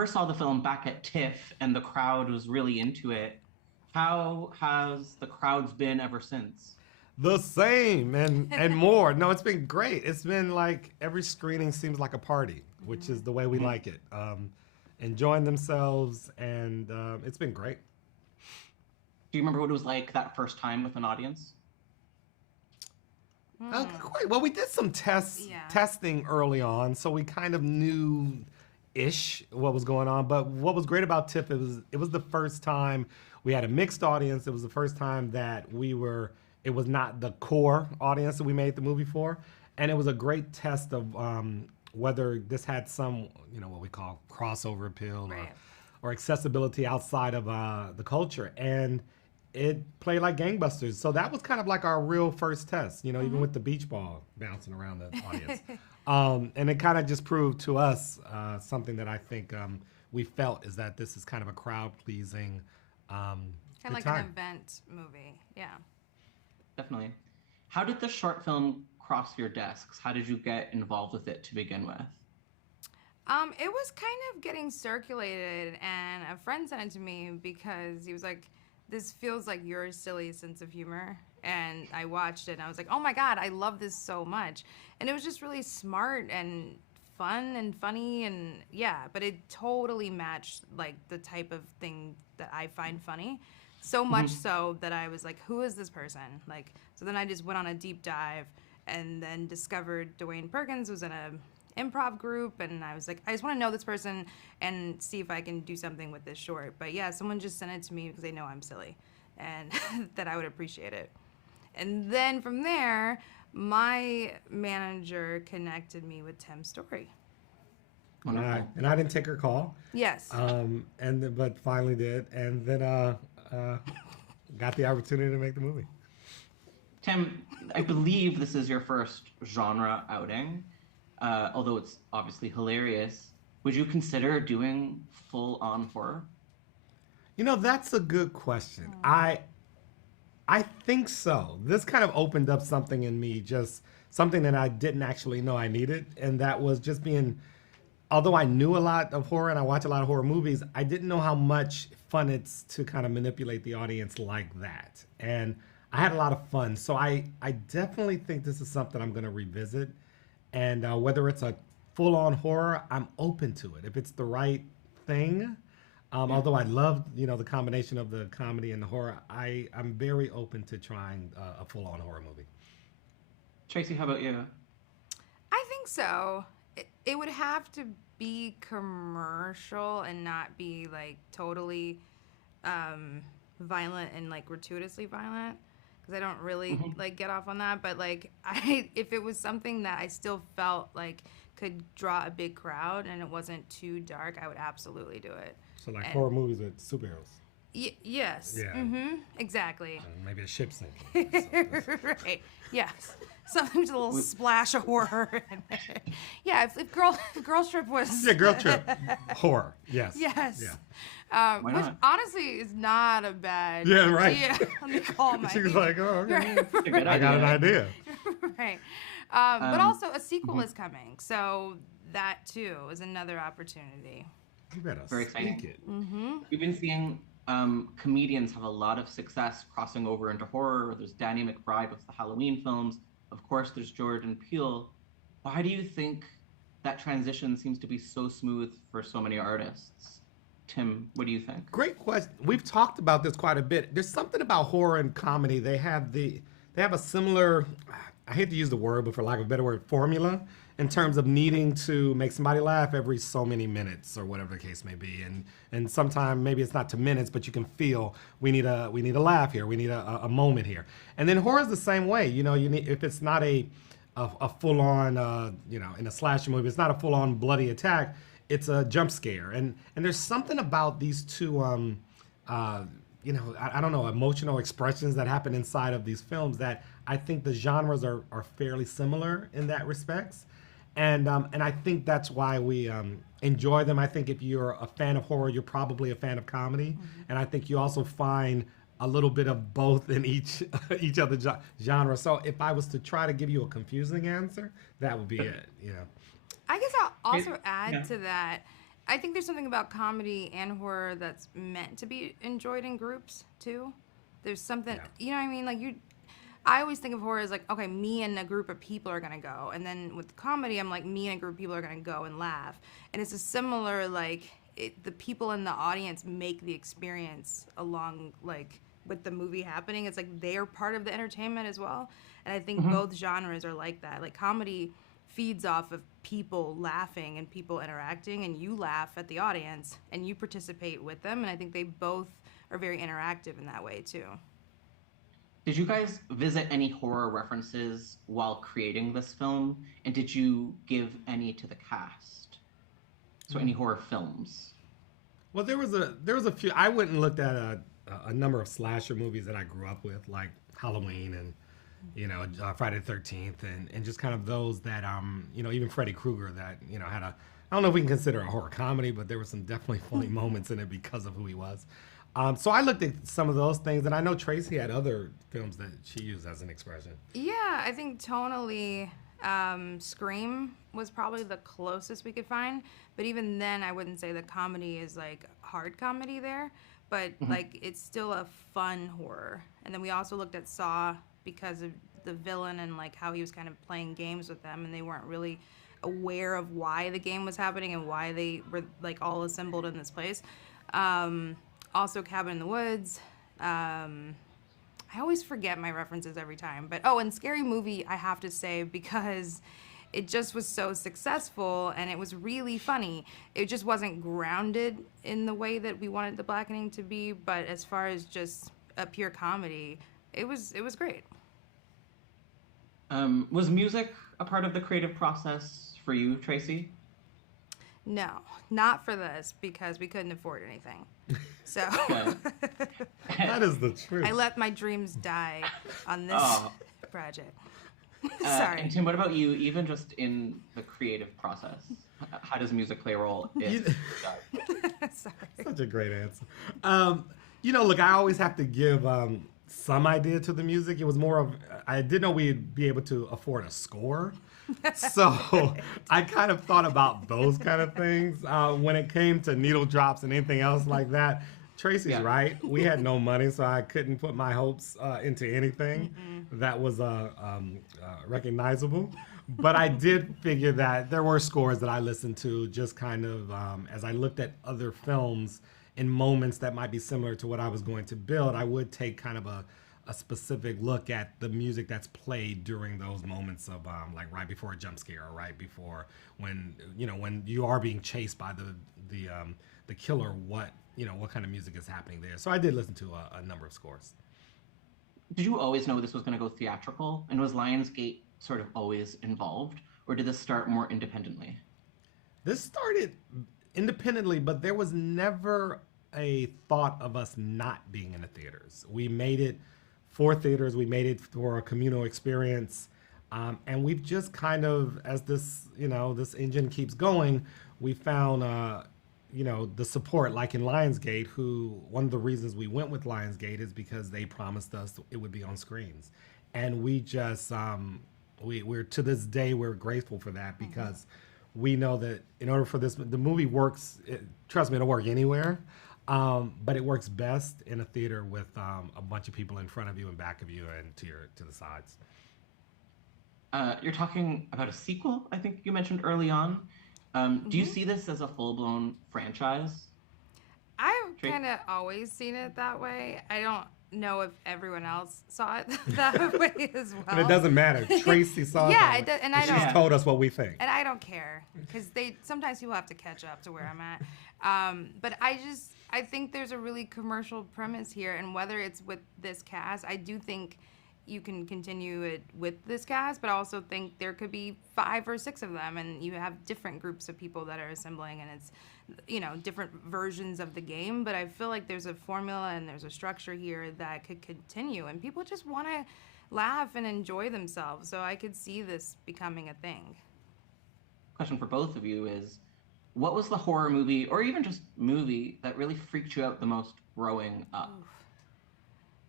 first saw the film back at TIFF and the crowd was really into it. How has the crowds been ever since? The same and more. No, it's been great. It's been like every screening seems like a party, which is the way we Mhm. like it. Enjoying themselves, and it's been great. Do you remember what it was like that first time with an audience? Great. Well, we did some Yeah. testing early on, so we kind of knew ish what was going on. But what was great about TIFF, it was the first time we had a mixed audience. It was the first time that it was not the core audience that we made the movie for, and it was a great test of whether this had some, what we call crossover appeal Right. or accessibility outside of the culture. And it played like gangbusters. So that was kind of like our real first test, even with the beach ball bouncing around the audience. And it kind of just proved to us something that I think we felt is that this is kind of a crowd pleasing Kind of like an event movie. Yeah. Definitely. How did the short film cross your desks? How did you get involved with it to begin with? It was kind of getting circulated, and a friend sent it to me because he was like, "This feels like your silly sense of humor." And I watched it, and I was like, "Oh my god, I love this so much!" And it was just really smart and fun and funny, and yeah, but it totally matched like the type of thing that I find funny. So much Mhm. so that I was like, "Who is this person?" Like, so then I just went on a deep dive, and then discovered Dwayne Perkins was in a improv group, and I was like, I just want to know this person and see if I can do something with this short. But yeah, someone just sent it to me because they know I'm silly and that I would appreciate it. And then from there, my manager connected me with Tim's story. Wonderful. And I didn't take her call, Yes. but finally did, and then uh, got the opportunity to make the movie. Tim, I believe this is your first genre outing, although it's obviously hilarious. Would you consider doing full-on horror? That's a good question. I think so. This kind of opened up something in me, just something that I didn't actually know I needed, and that was just being. Although I knew a lot of horror and I watch a lot of horror movies, I didn't know how much fun it's to kind of manipulate the audience like that. And I had a lot of fun. So I definitely think this is something I'm going to revisit. And whether it's a full on horror, I'm open to it. If it's the right thing, Yeah. although I love, the combination of the comedy and the horror, I'm very open to trying a full on horror movie. Tracy, how about you? I think so. It would have to be commercial and not be like totally violent and like gratuitously violent because I don't really Mhm. like get off on that. But like I, if it was something that I still felt like could draw a big crowd and it wasn't too dark, I would absolutely do it. So, like And horror movies with superheroes. yes, Yeah. exactly. Maybe a ship sinking. Right. Yes. Something with a little We- splash of horror in it. Yeah. If Girl Trip was. Yeah, girl trip. Horror. Yes. Yes. Yeah. Why Which not? honestly is not a bad Yeah, right. idea. Let me call my. She was like, oh, okay. It's a good I got an idea. idea. Right. But Um, also a sequel mhm. is coming, so that too is another opportunity. You better Very speak exciting. it. Mm-hmm. We've been seeing comedians have a lot of success crossing over into horror. There's Danny McBride with the Halloween films. Of course, there's Jordan Peele. Why do you think that transition seems to be so smooth for so many artists? Tim, what do you think? Great question. We've talked about this quite a bit. There's something about horror and comedy. They have a similar, I hate to use the word, but for lack of a better word, formula in terms of needing to make somebody laugh every so many minutes or whatever the case may be. And sometimes maybe it's not to minutes, but you can feel we need a laugh here. We need a moment here. And then horror is the same way. You need, if it's not a full on in a slasher movie, it's not a full on bloody attack. It's a jump scare. And there's something about these two I don't know, emotional expressions that happen inside of these films that I think the genres are fairly similar in that respects. And I think that's why we enjoy them. I think if you're a fan of horror, you're probably a fan of comedy. And I think you also find a little bit of both in each other genre. So if I was to try to give you a confusing answer, that would be it. I guess I'll also It- add yeah. to that. I think there's something about comedy and horror that's meant to be enjoyed in groups too. There's something, Yeah. you know what I mean? Like I always think of horror as like, okay, me and a group of people are gonna go, and then with comedy, I'm like, me and a group of people are gonna go and laugh, and it's a similar like the people in the audience make the experience along like with the movie happening. It's like they're part of the entertainment as well, and I think Mhm. both genres are like that. Like comedy feeds off of people laughing and people interacting, and you laugh at the audience and you participate with them, and I think they both are very interactive in that way too. Did you guys visit any horror references while creating this film? And did you give any to the cast? So any horror films? Well, there was a few. I went and looked at a number of slasher movies that I grew up with, like Halloween and Friday the 13th, and just kind of those that even Freddy Krueger that had a, I don't know if we can consider a horror comedy, but there were some definitely funny moments in it because of who he was. So I looked at some of those things, and I know Tracy had other films that she used as an expression. Yeah, I think tonally, Scream was probably the closest we could find. But even then, I wouldn't say the comedy is like hard comedy there, but Mhm. like it's still a fun horror. And then we also looked at Saw because of the villain and like how he was kind of playing games with them, and they weren't really aware of why the game was happening and why they were like all assembled in this place. Um, Also, Cabin in the Woods. I always forget my references every time. But oh, and Scary Movie, I have to say, because it just was so successful and it was really funny. It just wasn't grounded in the way that we wanted The Blackening to be, but as far as just a pure comedy, it was great. Was music a part of the creative process for you, Tracy? No, not for this because we couldn't afford anything. So Okay. That is the truth. I let my dreams die on this Oh, project. and Sorry. Tim, what about you? Even just in the creative process, how does music play a role? If You- it does? Sorry. Such a great answer. Look, I always have to give some idea to the music. It was more of, I didn't know we'd be able to afford a score. So I kind of thought about those kind of things when it came to needle drops and anything else like that. Tracy's Yeah. right. We had no money, so I couldn't put my hopes into anything that was recognizable. But I did figure that there were scores that I listened to just kind of as I looked at other films in moments that might be similar to what I was going to build. I would take kind of a specific look at the music that's played during those moments of like right before a jump scare or right before when you are being chased by the killer, what kind of music is happening there. So I did listen to a number of scores. Did you always know this was going to go theatrical? And was Lionsgate sort of always involved? Or did this start more independently? This started independently, but there was never a thought of us not being in the theaters. We made it for theaters. We made it for a communal experience, and we've just kind of, as this engine keeps going, we found the support, like in Lionsgate. Who one of the reasons we went with Lionsgate is because they promised us it would be on screens, and we just we're to this day we're grateful for that because we know that in order for the movie works, trust me, it'll work anywhere. But it works best in a theater with a bunch of people in front of you and back of you and to the sides. You're talking about a sequel, I think you mentioned early on. Do you see this as a full-blown franchise? I've Tra- kind of always seen it that way. I don't know if everyone else saw it that way as well. And it doesn't matter. Tracy saw it. Yeah, that way, it does, and I she's don't. told us what we think. And I don't care because sometimes people have to catch up to where I'm at. But I think there's a really commercial premise here, and whether it's with this cast, I do think you can continue it with this cast, but I also think there could be 5 or 6 of them, and you have different groups of people that are assembling, and it's different versions of the game. But I feel like there's a formula and there's a structure here that could continue, and people just want to laugh and enjoy themselves. So I could see this becoming a thing. Question for both of you is, what was the horror movie, or even just movie, that really freaked you out the most growing up? Oof.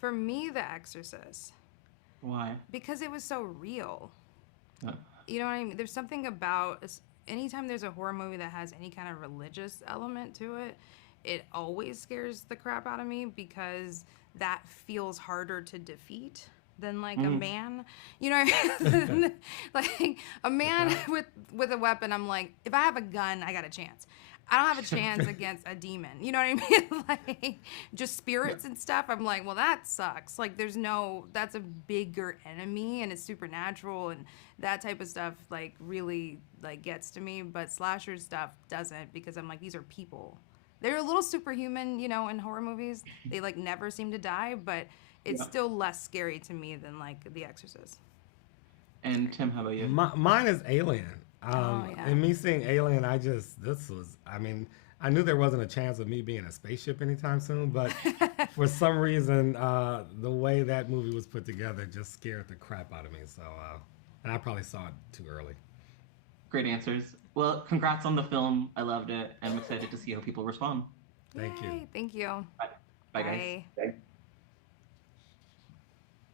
For me, The Exorcist, Why? because it was so real. Uh, You know what I mean? There's something about anytime there's a horror movie that has any kind of religious element to it, it always scares the crap out of me because that feels harder to defeat than like a man. You know, like a man with a weapon. I'm like, if I have a gun, I got a chance. I don't have a chance against a demon. You know what I mean? Like just spirits and stuff. I'm like, well, that sucks. Like that's a bigger enemy and it's supernatural and that type of stuff like really like gets to me. But slasher stuff doesn't because I'm like, these are people. They're a little superhuman, you know, in horror movies. They like never seem to die, but it's still less scary to me than like The Exorcist. And Tim, how about you? Mine is Alien. Yeah. And me seeing Alien, I mean, I knew there wasn't a chance of me being in a spaceship anytime soon, but for some reason, the way that movie was put together just scared the crap out of me. So, and I probably saw it too early. Great answers. Well, congrats on the film. I loved it. I'm excited to see how people respond. Thank you. Yay, thank you. Bye, guys. Bye.